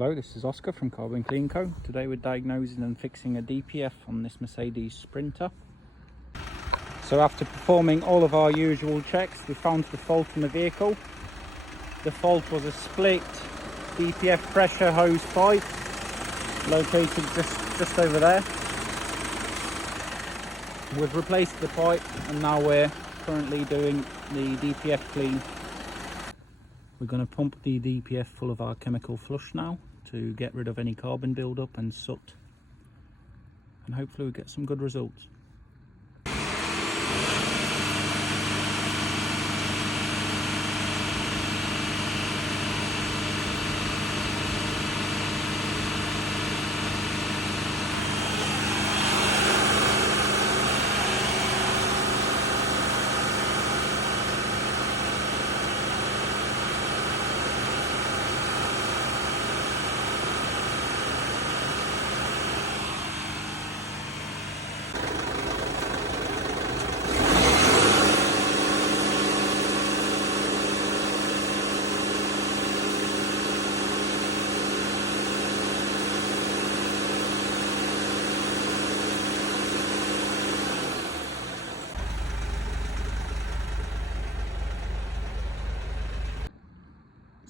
Hello, this is Oscar from Carbon Clean Co. Today we're diagnosing and fixing a DPF on this Mercedes Sprinter. So after performing all of our usual checks, we found the fault in the vehicle. The fault was a split DPF pressure hose pipe located just over there. We've replaced the pipe and now we're currently doing the DPF clean. We're going to pump the DPF full of our chemical flush now to get rid of any carbon buildup and soot, and hopefully we get some good results.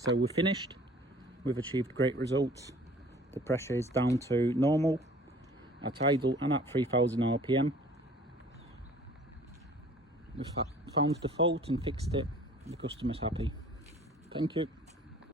So we're finished. We've achieved great results. The pressure is down to normal at idle and at 3000 RPM. We've found the fault and fixed it. The customer's happy. Thank you.